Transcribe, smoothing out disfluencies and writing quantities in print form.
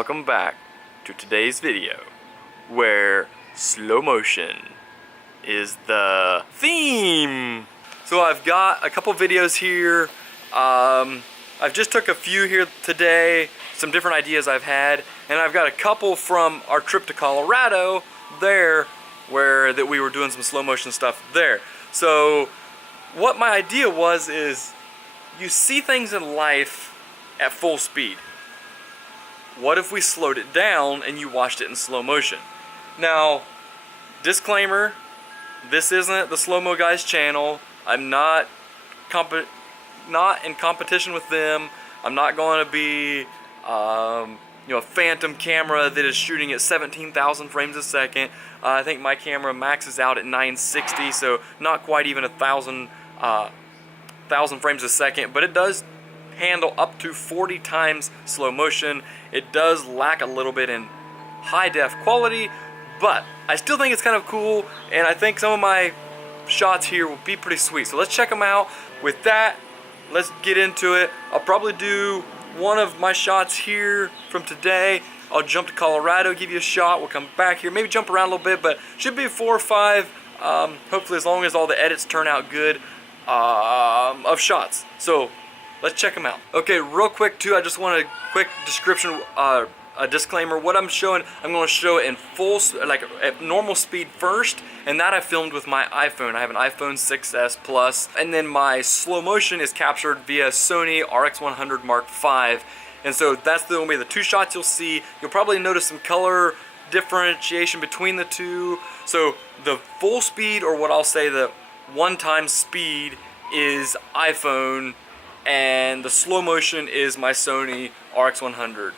welcome back to today's video where slow motion is the theme. So I've got a couple videos here. I've just took a few here today, some different ideas I've had, and I've got a couple from our trip to Colorado there where that we were doing some slow motion stuff there. So what my idea was is you see things in life at full speed. What if we slowed it down and you watched it in slow motion? Now, disclaimer, this isn't the Slow Mo Guys channel. I'm not in competition with them. I'm not going to be a phantom camera that is shooting at 17,000 frames a second. I think my camera maxes out at 960, so not quite even 1,000 frames a second, but it does handle up to 40 times slow motion. It does lack a little bit in high def quality, but I still think it's kind of cool, and I think some of my shots here will be pretty sweet. So let's check them out. With that, let's get into it. I'll probably do one of my shots here from today. I'll jump to Colorado, give you a shot. We'll come back here, maybe jump around a little bit, but should be 4 or 5, hopefully, as long as all the edits turn out good, of shots. So let's check them out. Okay, real quick too, I just want a quick description, a disclaimer. What I'm showing, I'm going to show it in full, like at normal speed first, and that I filmed with my iPhone. I have an iPhone 6s Plus, and then my slow motion is captured via Sony RX100 Mark V, and so that's the only the two shots you'll see. You'll probably notice some color differentiation between the two. So the full speed, or what I'll say the one-time speed, is iPhone, and the slow motion is my Sony RX100.